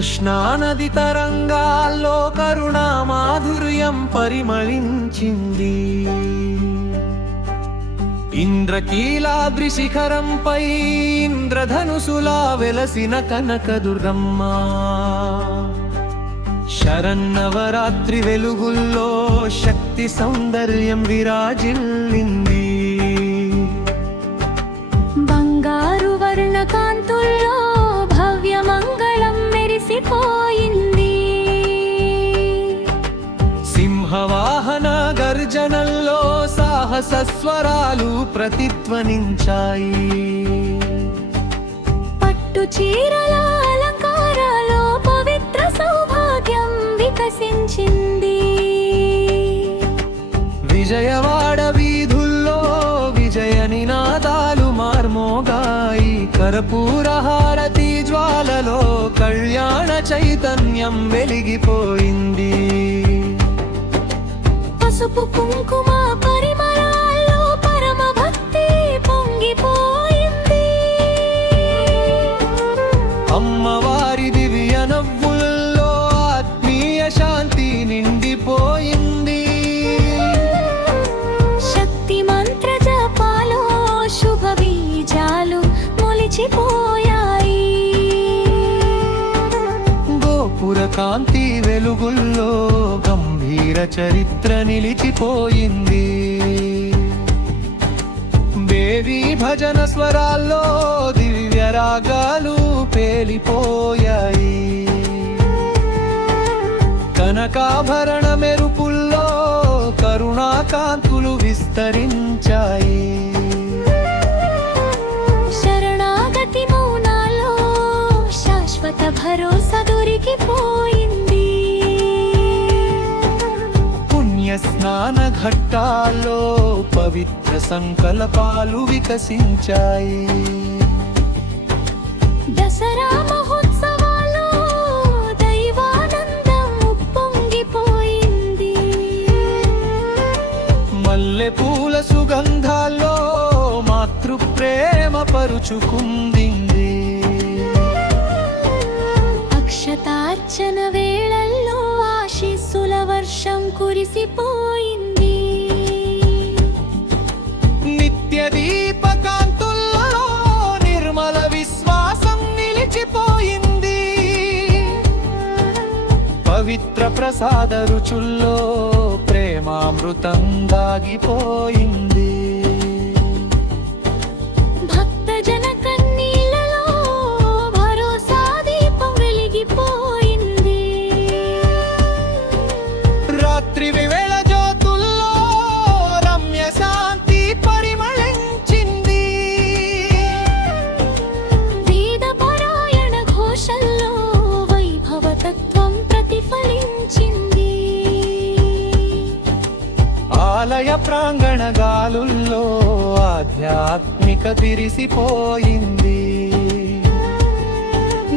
కృష్ణానది తరంగాల్లో కరుణా మాధుర్యం పరిమళించింది. ఇంద్రకీలాద్రి శిఖరంపై ఇంద్రధనుసులా వెలసిన కనకదుర్గమ్మ శరన్నవరాత్రి వెలుగుల్లో శక్తి సౌందర్యం విరాజిల్లింది. బంగారు వర్ణ కాంతుల్లో భవ్య మంగళం మెరిసిపోయింది. సింహవాహన గర్జనల్లో సాహస స్వరాలు ప్రతిధ్వనించాయి. పట్టు చీరల అలంకారాలో పవిత్ర సౌభాగ్యం వికసించింది. విజయవాడ వీధుల్లో విజయ నినాదాలు మార్మోగాయి. కర్పూర హారతి జ్వాలలో కళ్యాణ చైతన్యం వెలిగిపోయింది. పసుపు కుంకుమ పరిమళాల్లో పరమ భక్తి పొంగిపోయింది. అమ్మవారి దివ్య నవ్వుల్లో ఆత్మీయ శాంతి నిండిపోయింది. శక్తి మంత్ర జపాలో శుభ బీజాలు మొలిచిపోయాయి. గోపుర కాంతి వెలుగుల్లో గంభీర చరిత్ర నిలిచిపోయింది. దేవి భజన స్వరాల్లో దివ్య రాగాలు పేలిపోయాయి. కనకాభరణ మెరుపుల్లో కరుణాకాంతులు విస్తరించాయి. శరణాగతి మౌనాల్లో శాశ్వత భరోసా దొరికిపోయింది. పుణ్య స్నాన ఘట్టాల్లో పవిత్ర సంకల్పాలు వికసించాయి. దసరా మహోత్సవాల్లో దైవానందం ఉప్పొంగిపోయింది. మల్లె పూల సుగంధాల్లో మాతృ ప్రేమ పరుచుకుంది. అక్షతార్చన వేళల్లో ఆశీస్సుల వర్షం కురిసిపోయింది. నిత్య దీపకాంతుల్లో నిర్మల విశ్వాసం నిలిచిపోయింది. పవిత్ర ప్రసాద రుచుల్లో ప్రేమామృతం దాగిపోయింది. భక్తజన కన్నీళ్లలో భరోసా దీపం వెలిగిపోయింది. రాత్రి వేళ జ్యోతుల్లో రమ్య శాంతి పరిమళించింది. వేద పారాయణ ఘోషల్లో వైభవతత్వం ప్రతిఫలించింది. ఆలయ ప్రాంగణ గాలుల్లో ఆధ్యాత్మిక విరిసిపోయింది.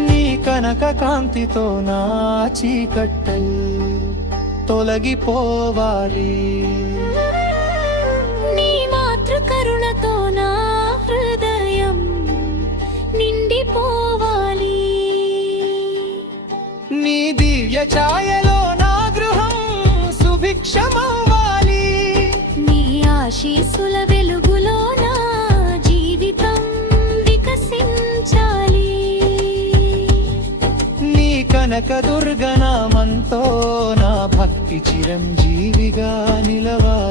నీ కనక కాంతితో నా చీకట్టలు తొలగిపోవాలి. నీ మాతృ కరుణతో నా హృదయం నిండిపోవాలి. నీ దివ్య ఛాయలో నా గృహం సుభిక్షమవ్వాలి. నీ ఆశీస్సుల వెలుగులో నా జీవితం వికసించాలి. నీ కనక దుర్గనామంతో నా భక్తి చిరంజీవిగా నిలవాలి.